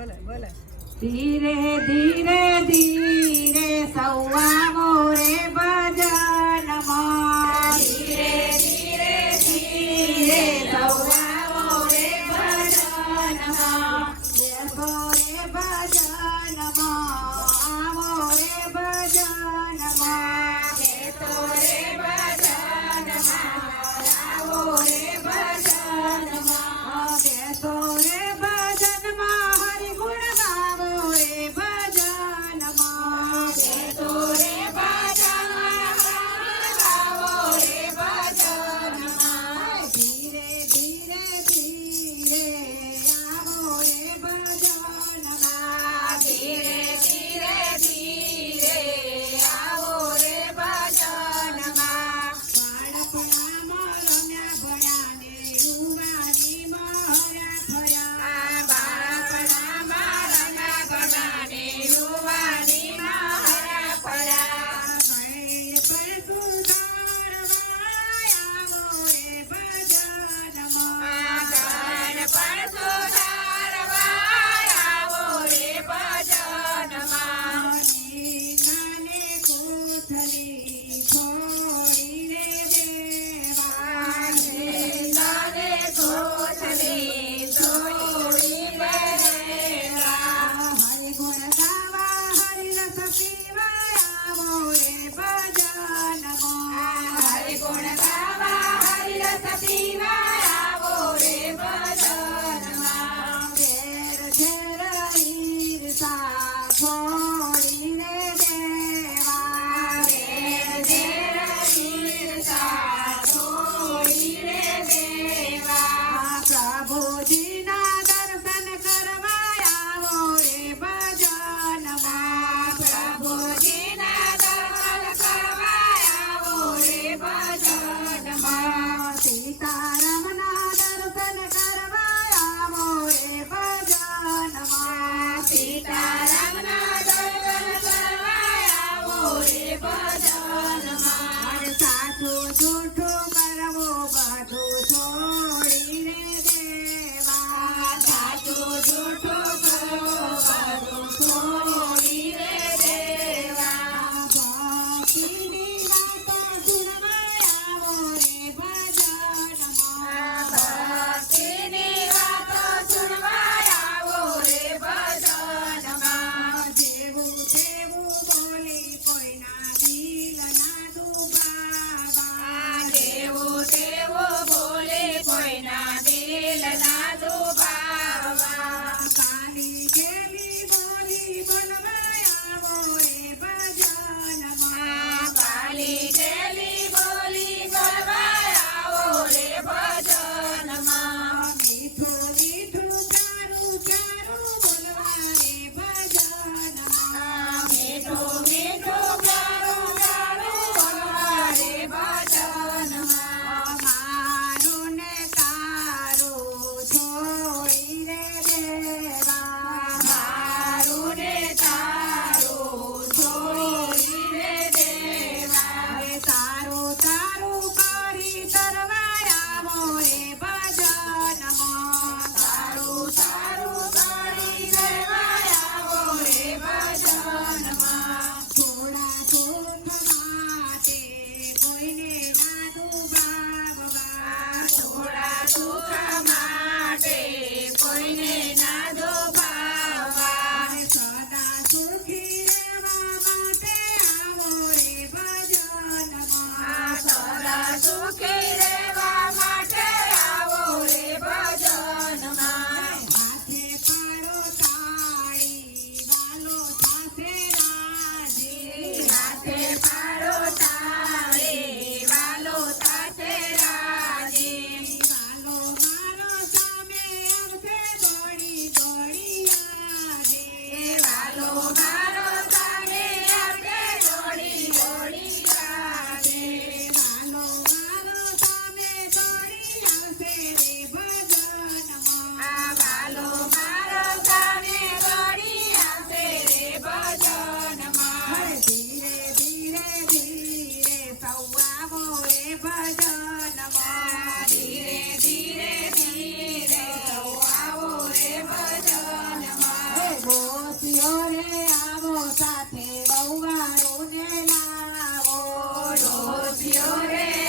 ધીરે ધીરે ધીરે સૌવા મોરે ભજનમાં ધીરે ધીરે ધીરે સૌવા મોરે ભજનમાં બેસો રે ભજનમાં મોરે ભજનમાં બેસો રે ભજનમાં આવો રે ભજનમાં બેસો રે ભજનમાં હરિ ગુણ ગાવો રે ભજનમાં બેસો રે ભજનમાં ગાવો રે ભજનમાં ધીરે ધીરે ધીરે આવો રે ભજનમાં ધીરે ધીરે ધીરે આવો રે ભજનમાં બાળપણામાં રમ્યા ભણ્યા ને યુવાનીમાં હર્યા ફર્યા બાળપણામાં રમ્યા ભણ્યા ને યુવાનીમાં હર્યા ફર્યા ભણે પણ સુધારવા આવો રે ભજનમાં ઘર પણ સુધારવા આવો રે ભજનમાં નાને કોથળી છોડી રે દેવા નાને કોથળી છોડી રે દેવા હરિ ગુણ ગાવા હરિ રસ પીવા આવો રે ભજનમાં હરિ ગુણ ગાવા હરિ રસ પીવા આવો રે ભજનમાં ઘેર ઘેર ઈર્ષા છોડી રે દેવા ઘેર ઘેર ઈર્ષા છોડી રે દેવા પ્રભુજીના દર્શન કરવા આવો રે ભજનમાં પ્રભુજીના દર્શન કરવા આવો રે ભજનમાં સીતારામના દર્શન કરવા આવો રે ભજનમાં સીતારામના દર્શન કરવા આવો રે ભજનમાં સાચું જૂઠું કરવું બધું છોડી રે દેવા સાચું જૂઠું કરવું બધું છોડી રે દેવા ભક્તિની વાતો સુનવા આવો રે ભજનમાં ભક્તિની વાતો સુનવા આવો રે ભજનમાં જેવું તેવું બોલી કોઈના દિલના દુભાવા જેવું તેવું બોલે કોઈના દિલના દુભાવા ગોપીઓ રે